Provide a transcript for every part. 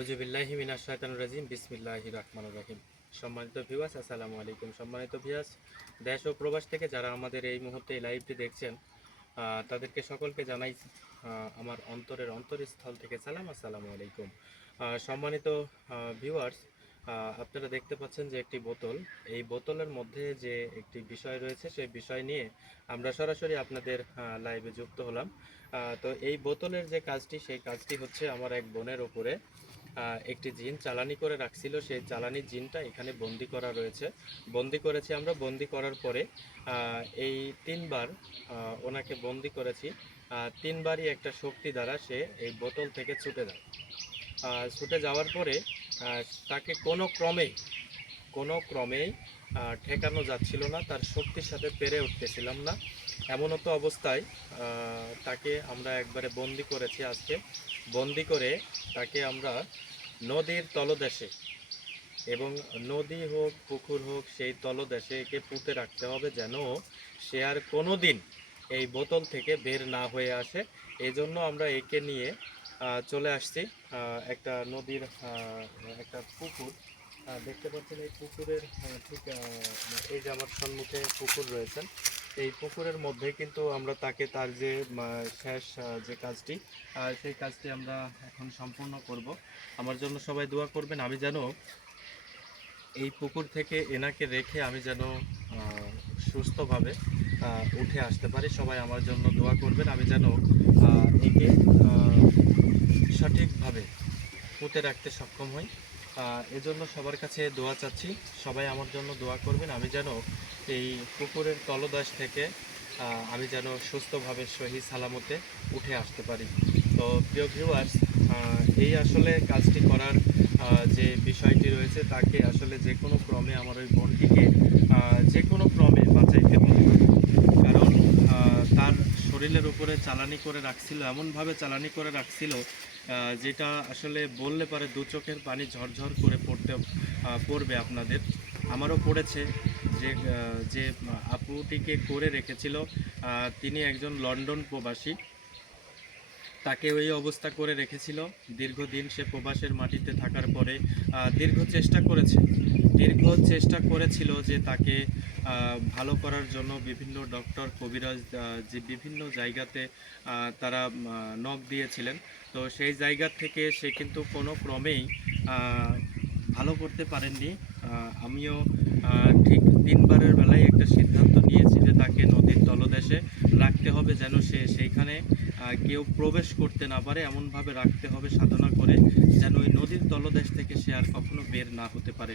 আউযুবিল্লাহি মিনাশ শাইতানির রাজিম বিসমিল্লাহির রহমানির রহিম। সম্মানিত ভিউয়ার্স, আসসালামু আলাইকুম। সম্মানিত ভিউয়ার্স, দেশ ও প্রবাস থেকে যারা আমাদের এই মুহূর্তে এই লাইভটি দেখছেন, তাদেরকে সকলকে জানাই আমার অন্তরের অন্তরস্থল থেকে সালাম, আসসালামু আলাইকুম। সম্মানিত ভিউয়ার্স, আপনারা দেখতে পাচ্ছেন যে একটি বোতল, এই বোতলের মধ্যে যে একটি বিষয় রয়েছে সেই বিষয় নিয়ে আমরা সরাসরি আপনাদের লাইভে যুক্ত হলাম। তো এই বোতলের যে কাজটি, সেই কাজটি হচ্ছে আমার এক বোনের ওপরে একটি জিন চালানি করে রাখছিল। সেই চালানি জিনটা এখানে বন্দি করা রয়েছে, বন্দি করেছি আমরা। বন্দি করার পরে এই তিনবার ওনাকে বন্দি করেছি। তিনবারই একটা শক্তি দ্বারা সে এই বোতল থেকে ছুটে যায়। ছুটে যাওয়ার পরে তাকে কোনো ক্রমেই ঠেকানো যাচ্ছিল না, তার শক্তির সাথে পেরে উঠতেছিলাম না। এমনতো অবস্থায় তাকে আমরা একবারে বন্দি করেছি। আজকে বন্দি করে তাকে আমরা নদীর তলদেশে, এবং নদী হোক পুকুর হোক, সেই তলদেশে একে পুঁতে রাখতে হবে, যেন সে আর কোনো দিন এই বোতল থেকে বের না হয়ে আসে। এই জন্য আমরা একে নিয়ে চলে আসছি একটা নদীর একটা পুকুর। দেখতে পাচ্ছেন এই পুকুরের ঠিক এই যে আমার সম্মুখে পুকুর রয়েছেন, এই পুকুরের মধ্যে কিন্তু আমরা তাকে তার যে শেষ যে কাজটি, সেই কাজটি আমরা এখন সম্পূর্ণ করব। আমার জন্য সবাই দোয়া করবেন, আমি যেন এই পুকুর থেকে এনাকে রেখে আমি যেন সুস্থভাবে উঠে আসতে পারি। সবাই আমার জন্য দোয়া করবেন, আমি যেন একে সঠিকভাবে পুঁতে রাখতে সক্ষম হই। এজন্য সবার কাছে দোয়া চাচ্ছি, সবাই আমার জন্য দোয়া করবেন, আমি যেন এই পুকুরের তলদেশ থেকে আমি যেন সুস্থভাবে সহি সালামতে উঠে আসতে পারি। তো প্রিয় ভিউয়ার্স, এই আসলে কাজটি করার যে বিষয়টি রয়েছে, তাকে আসলে যে কোনো ক্রমে আমার ওই বোনটিকে যে কোনো ক্রমে বাঁচাইতে হবে। কারণ তার শরীরের উপরে চালানি করে রাখছিল, এমনভাবে চালানি করে রাখছিল যেটা আসলে বললে পারে দু চোখের পানি ঝরঝর করে পড়বে আপনাদের। আমারও পড়েছে। যে যে আপুটিকে করে রেখেছিল, তিনি একজন লন্ডন প্রবাসী। তাকে ওই অবস্থা করে রেখেছিল। দীর্ঘদিন সে প্রবাসের মাটিতে থাকার পরে দীর্ঘ চেষ্টা করেছিল যে তাকে ভালো করার জন্য বিভিন্ন ডক্টর কবিরাজ যে বিভিন্ন জায়গাতে তারা নখ দিয়েছিলেন। তো সেই জায়গা থেকে সে কিন্তু কোনো ক্রমেই ভালো করতে পারেননি। আমিও ঠিক তিনবারের বেলায় একটা সিদ্ধান্ত নিয়েছি যে তাকে নদীর তলদেশে রাখতে হবে, যেন সে সেইখানে কেউ প্রবেশ করতে না পারে, এমনভাবে রাখতে হবে সাধনা করে, যেন ওই নদীর তলদেশ থেকে সে আর কখনো বের না হতে পারে।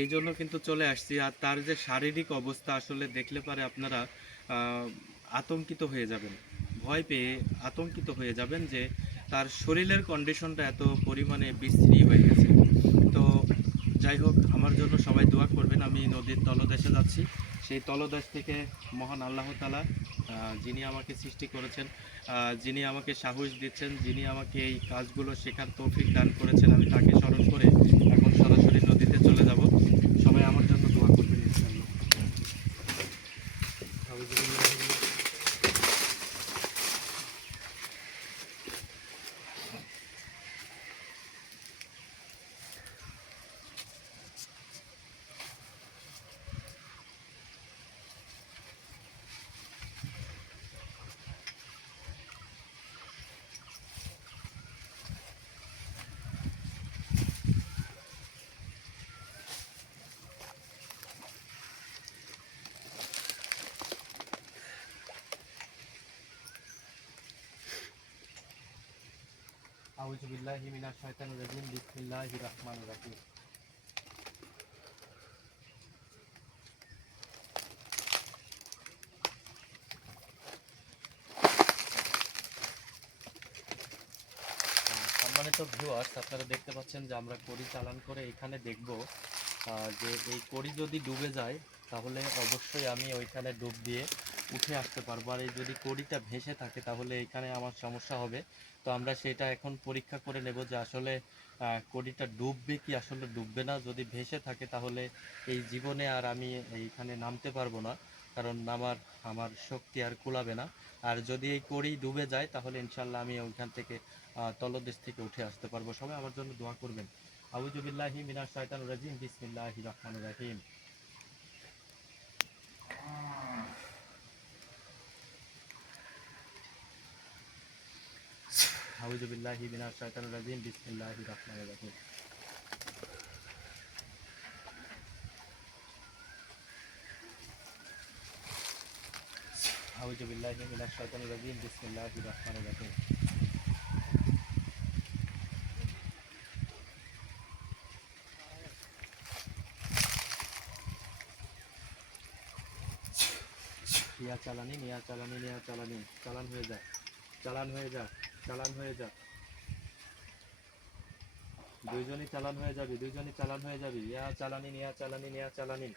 এই জন্য কিন্তু চলে আসছি। আর তার যে শারীরিক অবস্থা আসলে দেখলে পারে আপনারা আতঙ্কিত হয়ে যাবেন, ভয় পেয়ে আতঙ্কিত হয়ে যাবেন যে তার শরীরের কন্ডিশনটা এত পরিমাণে বিশ্রী হয়ে গেছে। তো যাই হোক, আমার জন্য সবাই দোয়া করবেন। আমি নদীর তলদেশে যাচ্ছি। সেই তলদেশ থেকে মহান আল্লাহ তাআলা, যিনি আমাকে সৃষ্টি করেছেন, যিনি আমাকে সাহস দিচ্ছেন, যিনি আমাকে এই কাজগুলো শেখার তৌফিক দান করেছেন, আমি তাকে স্মরণ করে এখন সরাসরি নদীতে চলে যাব। সবাই আমার জন্য দোয়া করবেন ইনশাআল্লাহ। আউযু বিল্লাহি মিনাশ শাইতানির রাজিম বিসমিল্লাহির রহমানির রহিম। সম্মানিত ভিউয়ার্স, আপনারা দেখতে পাচ্ছেন যে আমরা কড়ি চালান করে এখানে দেখব যে এই কড়ি যদি ডুবে যায় তাহলে অবশ্যই আমি ওইখানে ডুব দিয়ে উঠে আসতে পারবো। আর এই যদি কড়িটা ভেসে থাকে তাহলে এখানে আমার সমস্যা হবে। তো আমরা সেটা এখন পরীক্ষা করে নেব যে আসলে কড়িটা ডুববে কি আসলে ডুববে না। যদি ভেসে থাকে তাহলে এই জীবনে আর আমি এইখানে নামতে পারবো না, কারণ আমার শক্তি আর কুলাবে না। আর যদি এই কড়ি ডুবে যায় তাহলে ইনশাল্লাহ আমি ওইখান থেকে তলদেশ থেকে উঠে আসতে পারবো। সবাই আমার জন্য দোয়া করবেন। আউযু বিল্লাহি মিনাশ শাইতানির রাজিম, বিসমিল্লাহির রহমানির রহিম। আউযু বিল্লাহি মিনাশ শাইতানির রাজিম, বিসমিল্লাহির রহমানির রহিম। আউযু বিল্লাহি মিনাশ শাইতানির রাজিম, বিসমিল্লাহির রহমানির রহিম। নিয়া চালানি, নিয়া চালানি, নিয়া চালানি, চালান হয়ে যা, চালান হয়ে যা, চালান হয়ে যা। দুইজনই চালান হয়ে যাবি, দুইজনই চালান হয়ে যাবি। ইয়া চালানি, নিয়া চালানি, নিয়া চালানি।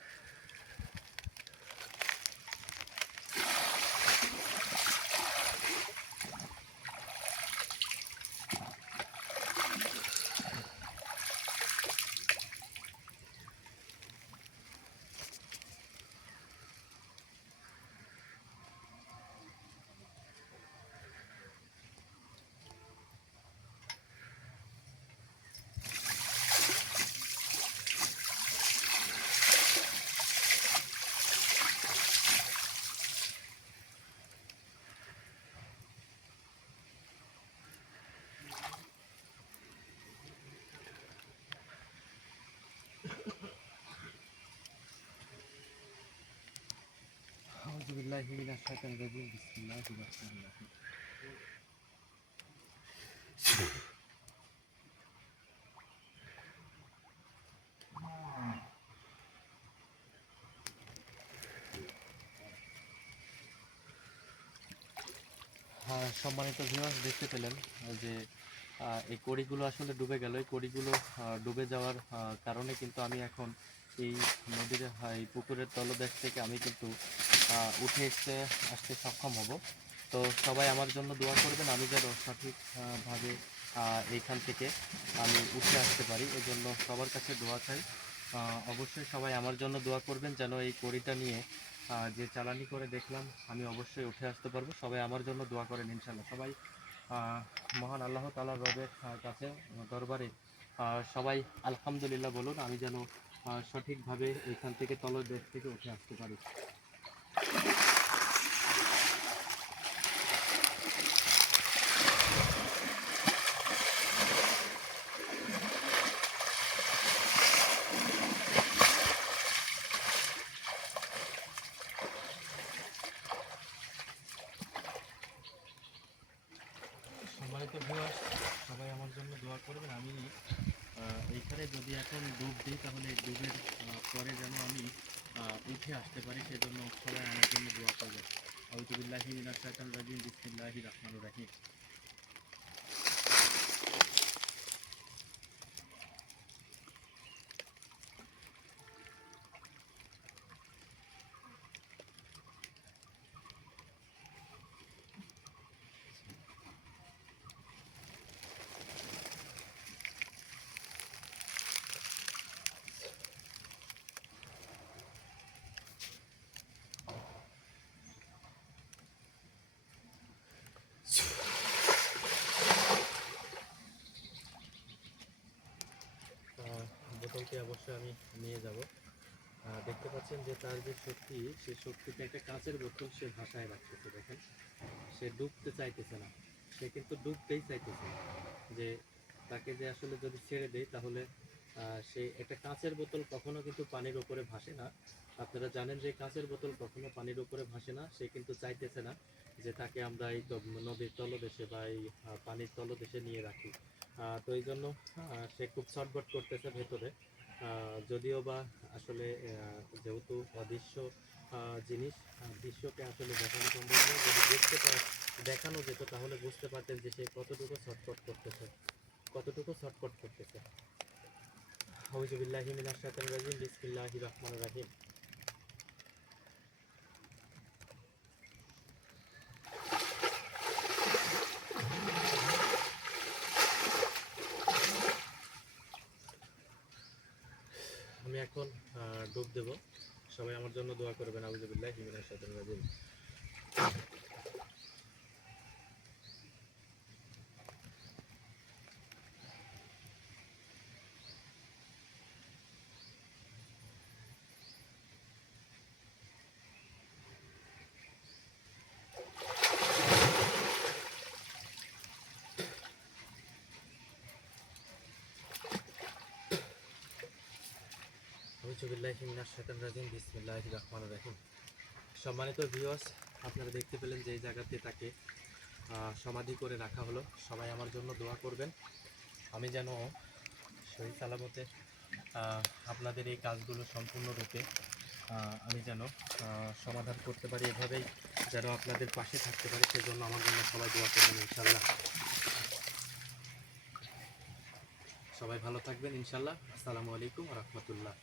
আউযু বিল্লাহি মিনাশ শাইতানির রাজিম, বিসমিল্লাহির রহমানির রহিম। হ্যাঁ, সম্মানিত ভিউয়ার্স, দেখতে পেলেন যে এই কড়িগুলো আসলে ডুবে গেল। এই কড়িগুলো ডুবে যাওয়ার কারণে কিন্তু আমি এখন এই নদীর এই পুকুরের তলদেশ থেকে আমি কিন্তু উঠে আসতে সক্ষম হব। তো সবাই আমার জন্য দোয়া করবেন, আমি যেন সঠিকভাবে এইখান থেকে আমি উঠে আসতে পারি। এজন্য সবার কাছে দোয়া চাই। অবশ্যই সবাই আমার জন্য দোয়া করবেন যেন এই কড়িটা নিয়ে যে চালানি করে দেখলাম আমি অবশ্যই উঠে আসতে পারবো। সবাই আমার জন্য দোয়া করেন ইনশাল্লাহ। সবাই মহান আল্লাহ তাআলার রবের কাছে দরবারে সবাই আলহামদুলিল্লাহ বলুন, আমি যেন সঠিকভাবে এখান থেকে তলদেশ থেকে উঠে আসতে পারি। সম্মানিত ভিউয়ার্স, সবাই আমার জন্য দোয়া করবেন। আমি এইখানে যদি এখন ডুব দিই তাহলে এই ডুবের পরে যেন আমি উঠে আসতে পারি, সেজন্য সবাই আমার জন্য দোয়া করবেন। আউযু বিল্লাহি মিনাশ শাইতানির রাজিম, বিসমিল্লাহির রহমানির রহিম। বোতলটি অবশ্যই আমি নিয়ে যাব। দেখতে পাচ্ছেন যে তার যে শক্তি, সেই শক্তিতে একটা কাঁচের বোতল সে ভাসায় রাখতেছে। দেখেন, সে ডুবতে চাইতেছে না, সে কিন্তু ডুবতেই চাইতেছে না। যে তাকে যে আসলে যদি ছেড়ে দেয় তাহলে সে একটা কাঁচের বোতল কখনো কিন্তু পানির উপরে ভাসে না। আপনারা জানেন যে কাঁচের বোতল কখনো পানির উপরে ভাসে না। সে কিন্তু চাইতেছে না যে তাকে আমরা এই নদীর তলদেশে বা এই পানির তলদেশে নিয়ে রাখি। তো এই জন্য সে খুব ছটফট করতেছে ভেতরে। যদিও বা আসলে যেহেতু অদৃশ্য জিনিস, দৃশ্যকে আসলে দেখানো সম্ভব নয়। যদি দেখানো যেত তাহলে বুঝতে পারতেন যে সে কতটুকু ছটফট করতেছে, কতটুকু ছটফট করতেছে। আউযু বিল্লাহি মিনাশ শাইতানির রাজিম, বিসমিল্লাহির রহমানির রহিম। আমি এখন ডুব দেব। সবাই আমার জন্য দোয়া করবেন। আউযু বিল্লাহি মিনাশ শাইতানির রাজিম। আউযুবিল্লাহি মিনাশ শাইতানির রাজিম বিসমিল্লাহির রহমানির রহিম। সম্মানিত ভিউয়ার্স, আপনারা দেখতে পেলেন যে এই জায়গাতে তাকে সমাধি করে রাখা হলো। সবাই আমার জন্য দোয়া করবেন, আমি যেন সহি সালামতে আপনাদের এই কাজগুলো সম্পূর্ণরূপে আমি যেন সমাধান করতে পারি, এভাবেই যেন আপনাদের পাশে থাকতে পারি। সেজন্য আমার জন্য সবাই দোয়া করবেন ইনশাল্লাহ। সবাই ভালো থাকবেন ইনশাল্লাহ। আসসালামু আলাইকুম ওয়া রাহমাতুল্লাহ।